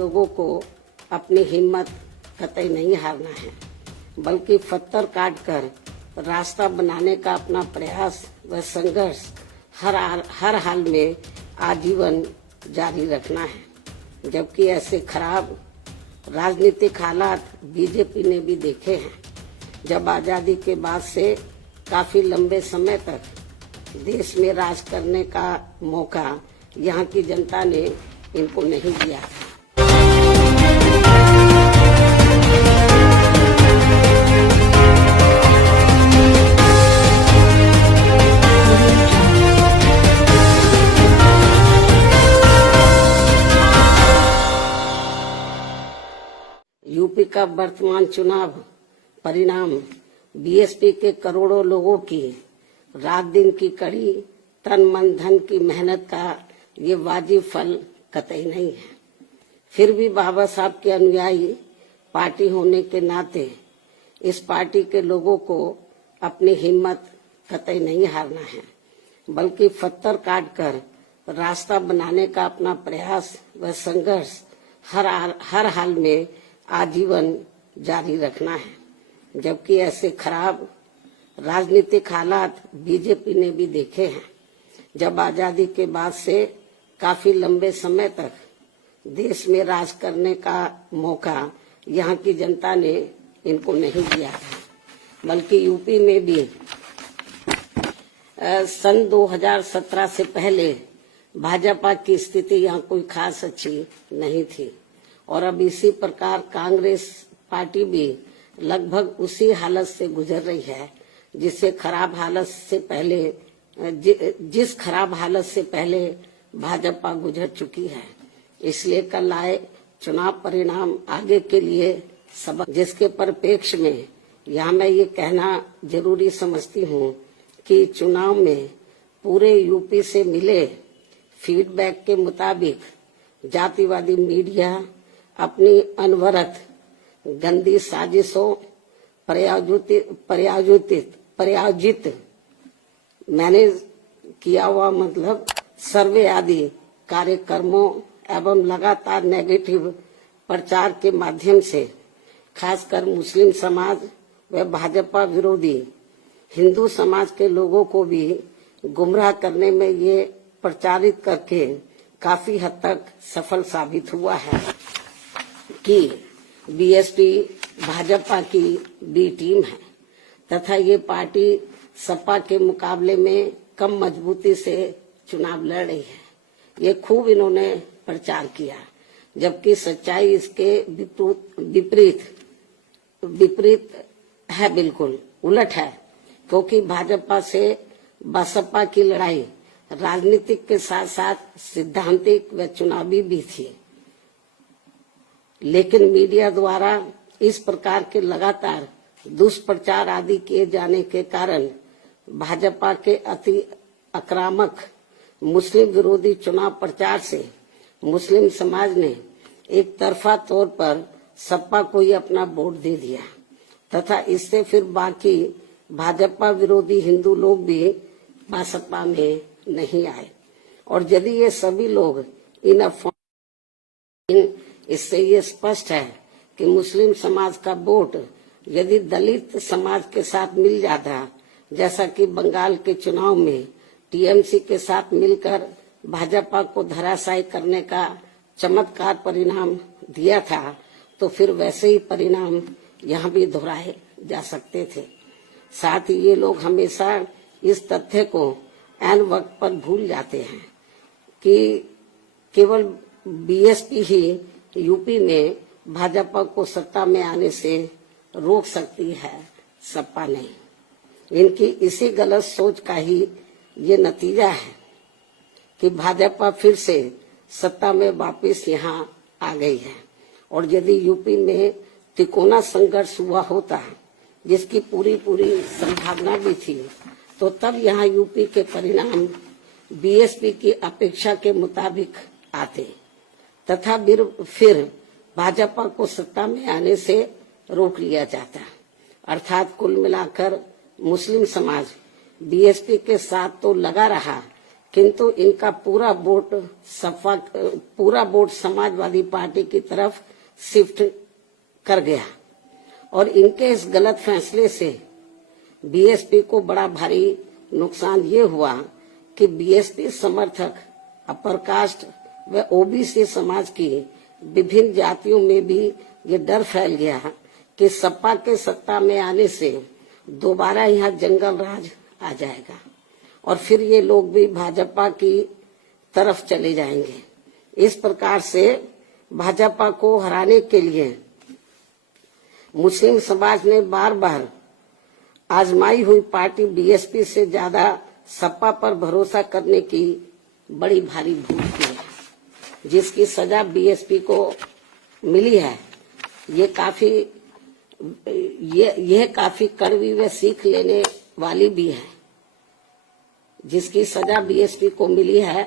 लोगों को अपनी हिम्मत कतई नहीं हारना है, बल्कि पत्थर काट कर रास्ता बनाने का अपना प्रयास व संघर्ष हर हाल में आजीवन जारी रखना है। जबकि ऐसे खराब राजनीतिक हालात बीजेपी ने भी देखे हैं, जब आजादी के बाद से काफी लंबे समय तक देश में राज करने का मौका यहाँ की जनता ने इनको नहीं दिया था। यूपी का वर्तमान चुनाव परिणाम बीएसपी के करोड़ों लोगों की रात दिन की कड़ी तन मन धन की मेहनत का ये वाजिब फल कतई नहीं है। फिर भी बाबा साहब के अनुयायी पार्टी होने के नाते इस पार्टी के लोगों को अपनी हिम्मत कतई नहीं हारना है, बल्कि पत्थर काट कर रास्ता बनाने का अपना प्रयास व संघर्ष हर हाल में आजीवन जारी रखना है। जबकि ऐसे खराब राजनीतिक हालात बीजेपी ने भी देखे हैं, जब आजादी के बाद से काफी लंबे समय तक देश में राज करने का मौका यहाँ की जनता ने इनको नहीं दिया था। बल्कि यूपी में भी सन 2017 से पहले भाजपा की स्थिति यहाँ कोई खास अच्छी नहीं थी, और अब इसी प्रकार कांग्रेस पार्टी भी लगभग उसी हालत से गुजर रही है जिस खराब हालत से पहले भाजपा गुजर चुकी है। इसलिए कल आए चुनाव परिणाम आगे के लिए सबक, जिसके परिप्रेक्ष्य में यहाँ मैं ये कहना जरूरी समझती हूँ कि चुनाव में पूरे यूपी से मिले फीडबैक के मुताबिक जातिवादी मीडिया अपनी अनवरत गंदी साजिशों प्रायोजित मैनेज किया हुआ सर्वे आदि कार्यक्रमों एवं लगातार नेगेटिव प्रचार के माध्यम से खासकर मुस्लिम समाज व भाजपा विरोधी हिंदू समाज के लोगों को भी गुमराह करने में ये प्रचारित करके काफी हद तक सफल साबित हुआ है कि बीएसपी भाजपा की बी टीम है तथा ये पार्टी सपा के मुकाबले में कम मजबूती से चुनाव लड़ रही है। ये खूब इन्होंने प्रचार किया, जबकि सच्चाई इसके विपरीत है, बिल्कुल उलट है। क्योंकि भाजपा से बसपा की लड़ाई राजनीतिक के साथ साथ सिद्धांतिक व चुनावी भी थी, लेकिन मीडिया द्वारा इस प्रकार के लगातार दुष्प्रचार आदि किए जाने के कारण भाजपा के अति आक्रामक मुस्लिम विरोधी चुनाव प्रचार से मुस्लिम समाज ने एक तरफा तौर पर सपा को ही अपना वोट दे दिया तथा इससे फिर बाकी भाजपा विरोधी हिंदू लोग भी बसपा में नहीं आए। और यदि ये सभी लोग इससे ये स्पष्ट है कि मुस्लिम समाज का वोट यदि दलित समाज के साथ मिल जाता, जैसा कि बंगाल के चुनाव में टीएमसी के साथ मिलकर भाजपा को धराशायी करने का चमत्कार परिणाम दिया था, तो फिर वैसे ही परिणाम यहाँ भी दोहराए जा सकते थे। साथ ही ये लोग हमेशा इस तथ्य को ऐन वक्त पर भूल जाते हैं कि केवल बीएसपी ही यूपी में भाजपा को सत्ता में आने से रोक सकती है, सपा नहीं। इनकी इसी गलत सोच का ही ये नतीजा है कि भाजपा फिर से सत्ता में वापस यहाँ आ गई है। और यदि यूपी में तिकोना संघर्ष हुआ होता, जिसकी पूरी संभावना भी थी, तो तब यहाँ यूपी के परिणाम बीएसपी की अपेक्षा के मुताबिक आते तथा फिर भाजपा को सत्ता में आने से रोक लिया जाता। अर्थात कुल मिलाकर मुस्लिम समाज बीएसपी के साथ तो लगा रहा, किंतु इनका पूरा वोट समाजवादी पार्टी की तरफ शिफ्ट कर गया और इनके इस गलत फैसले से बीएसपी को बड़ा भारी नुकसान ये हुआ कि बीएसपी समर्थक अपर कास्ट व ओबीसी समाज की विभिन्न जातियों में भी ये डर फैल गया कि सपा के सत्ता में आने से दोबारा यहाँ जंगल राज आ जाएगा और फिर ये लोग भी भाजपा की तरफ चले जाएंगे। इस प्रकार से भाजपा को हराने के लिए मुस्लिम समाज ने बार बार आजमाई हुई पार्टी बीएसपी से ज्यादा सपा पर भरोसा करने की बड़ी भारी भूल की है, जिसकी सजा बीएसपी को मिली है। यह काफी कड़वी व सीख लेने वाली भी है। जिसकी सजा बीएसपी को मिली है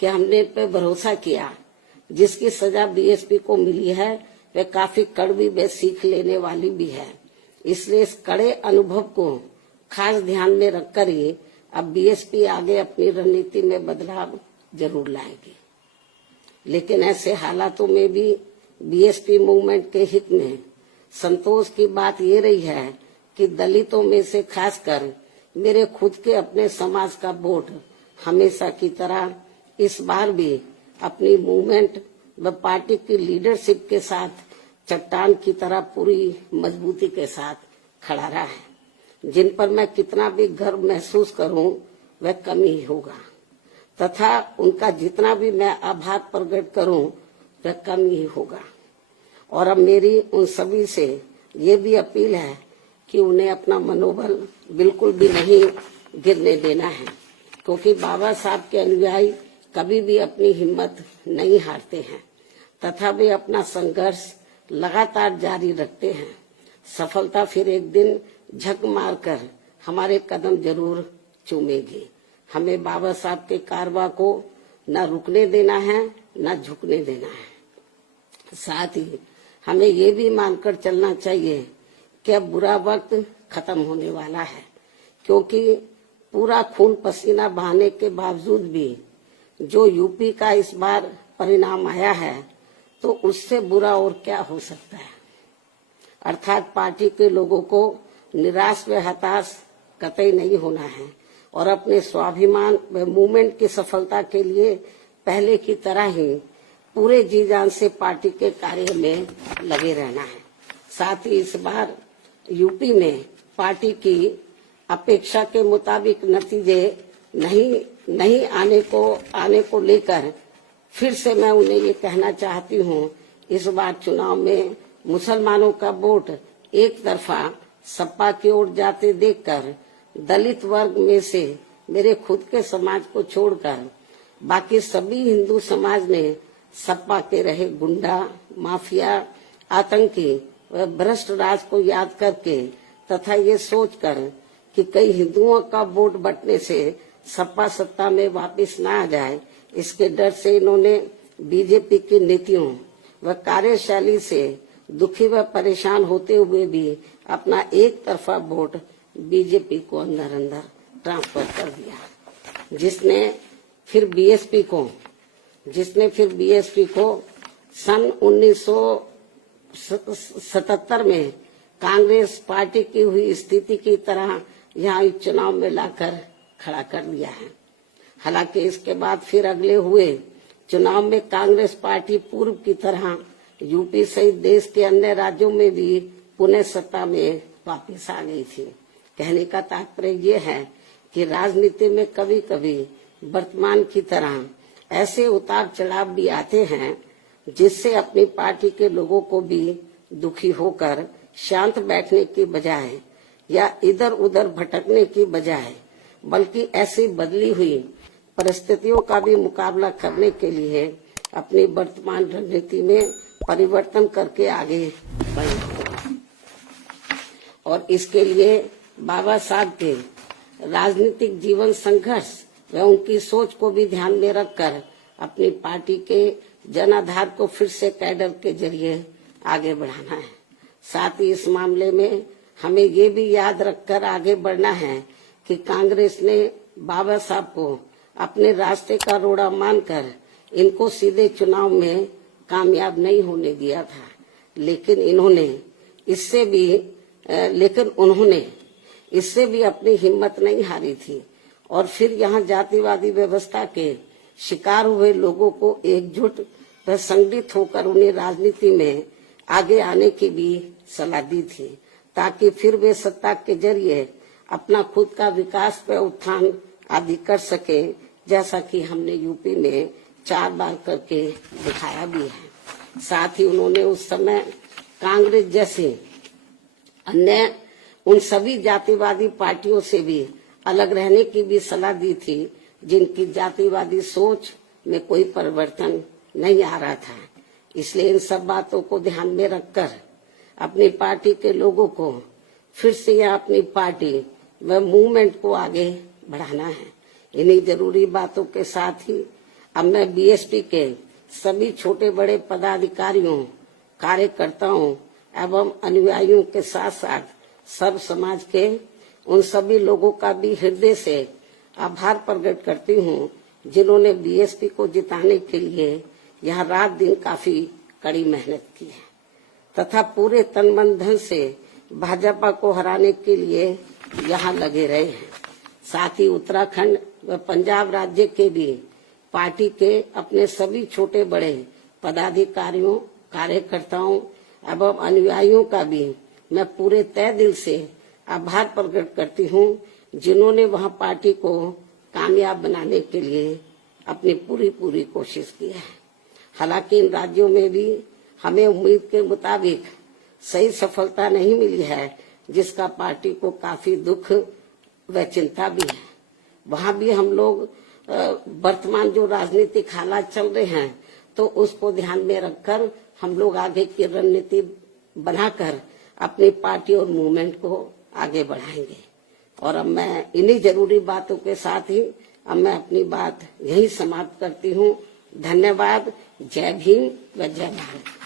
कि हमने पे भरोसा किया, जिसकी सजा बीएसपी को मिली है वह काफी कड़वी व सीख लेने वाली भी है। इसलिए इस कड़े अनुभव को खास ध्यान में रखकर ही अब बीएसपी आगे अपनी रणनीति में बदलाव जरूर लाएगी। लेकिन ऐसे हालातों में भी बीएसपी मूवमेंट के हित में संतोष की बात ये रही है कि दलितों में से खासकर मेरे खुद के अपने समाज का वोट हमेशा की तरह इस बार भी अपनी मूवमेंट व पार्टी की लीडरशिप के साथ चट्टान की तरह पूरी मजबूती के साथ खड़ा रहा है। जिन पर मैं कितना भी गर्व महसूस करूं वह कम ही होगा तथा उनका जितना भी मैं आभार प्रकट करूं वह कम ही होगा। और अब मेरी उन सभी से ये भी अपील है कि उन्हें अपना मनोबल बिल्कुल भी नहीं गिरने देना है, क्योंकि बाबा साहब के अनुयायी कभी भी अपनी हिम्मत नहीं हारते हैं तथा वे अपना संघर्ष लगातार जारी रखते हैं। सफलता फिर एक दिन झक मारकर हमारे कदम जरूर चूमेगी। हमें बाबा साहब के कारवा को न रुकने देना है न झुकने देना है। साथ ही हमें ये भी मानकर चलना चाहिए कि अब बुरा वक्त खत्म होने वाला है, क्योंकि पूरा खून पसीना बहाने के बावजूद भी जो यूपी का इस बार परिणाम आया है तो उससे बुरा और क्या हो सकता है। अर्थात पार्टी के लोगों को निराश व हताश कतई नहीं होना है और अपने स्वाभिमान व मूवमेंट की सफलता के लिए पहले की तरह ही पूरे जी जान से पार्टी के कार्य में लगे रहना है। साथ ही इस बार यूपी में पार्टी की अपेक्षा के मुताबिक नतीजे नहीं आने को लेकर फिर से मैं उन्हें ये कहना चाहती हूँ, इस बार चुनाव में मुसलमानों का वोट एक तरफा सपा की ओर जाते देखकर दलित वर्ग में से मेरे खुद के समाज को छोड़कर बाकी सभी हिंदू समाज ने सपा के रहे गुंडा, माफिया, आतंकी व भ्रष्ट राज को याद करके तथा ये सोचकर कि कई हिंदुओं का वोट बंटने से सपा सत्ता में वापस न आ जाए, इसके डर से इन्होंने बीजेपी की नीतियों व कार्यशैली से दुखी व परेशान होते हुए भी अपना एक तरफा वोट बीजेपी को अंदर अंदर ट्रांसफर कर दिया, जिसने फिर बीएसपी को सन 1977 में कांग्रेस पार्टी की हुई स्थिति की तरह यहाँ इस चुनाव में लाकर खड़ा कर दिया है। हालांकि इसके बाद फिर अगले हुए चुनाव में कांग्रेस पार्टी पूर्व की तरह यूपी सहित देश के अन्य राज्यों में भी पुनः सत्ता में वापस आ गई थी। कहने का तात्पर्य ये है कि राजनीति में कभी कभी वर्तमान की तरह ऐसे उतार चढ़ाव भी आते हैं जिससे अपनी पार्टी के लोगों को भी दुखी होकर शांत बैठने की बजाय या इधर उधर भटकने की बजाय बल्कि ऐसी बदली हुई परिस्थितियों का भी मुकाबला करने के लिए अपनी वर्तमान रणनीति में परिवर्तन करके आगे बढ़े। और इसके लिए बाबा साहब के राजनीतिक जीवन संघर्ष व उनकी सोच को भी ध्यान में रखकर अपनी पार्टी के जनाधार को फिर से कैडर के जरिए आगे बढ़ाना है। साथ ही इस मामले में हमें ये भी याद रखकर आगे बढ़ना है कि कांग्रेस ने बाबा साहब को अपने रास्ते का रोड़ा मानकर इनको सीधे चुनाव में कामयाब नहीं होने दिया था, लेकिन उन्होंने इससे भी अपनी हिम्मत नहीं हारी थी और फिर यहाँ जातिवादी व्यवस्था के शिकार हुए लोगों को एकजुट व संगठित होकर उन्हें राजनीति में आगे आने की भी सलाह दी थी, ताकि फिर वे सत्ता के जरिए अपना खुद का विकास व उत्थान आदि कर सके, जैसा कि हमने यूपी में 4 बार करके दिखाया भी है। साथ ही उन्होंने उस समय कांग्रेस जैसे अन्य उन सभी जातिवादी पार्टियों से भी अलग रहने की भी सलाह दी थी, जिनकी जातिवादी सोच में कोई परिवर्तन नहीं आ रहा था। इसलिए इन सब बातों को ध्यान में रखकर अपनी पार्टी के लोगों को फिर से यह अपनी पार्टी व मूवमेंट को आगे बढ़ाना है। इन्हीं जरूरी बातों के साथ ही अब मैं बीएसपी के सभी छोटे बड़े पदाधिकारियों, कार्यकर्ताओं एवं अनुयायियों के साथ साथ सब समाज के उन सभी लोगों का भी हृदय से आभार प्रकट करती हूँ, जिन्होंने बीएसपी को जिताने के लिए यहाँ रात दिन काफी कड़ी मेहनत की है तथा पूरे तन मन धन से भाजपा को हराने के लिए यहाँ लगे रहे हैं। साथ ही उत्तराखंड व पंजाब राज्य के भी पार्टी के अपने सभी छोटे बड़े पदाधिकारियों, कार्यकर्ताओं एवं अनुयायियों का भी मैं पूरे तय दिल से आभार प्रकट करती हूँ, जिन्होंने वहाँ पार्टी को कामयाब बनाने के लिए अपनी पूरी कोशिश की है। हालांकि इन राज्यों में भी हमें उम्मीद के मुताबिक सही सफलता नहीं मिली है, जिसका पार्टी को काफी दुख व चिंता भी है। वहाँ भी हम लोग वर्तमान जो राजनीतिक हालात चल रहे हैं, तो उसको ध्यान में रखकर हम लोग आगे की रणनीति बनाकर अपनी पार्टी और मूवमेंट को आगे बढ़ाएंगे। और अब मैं इन्हीं जरूरी बातों के साथ ही अब मैं अपनी बात यही समाप्त करती हूँ। धन्यवाद। जय भीम व जय भारत।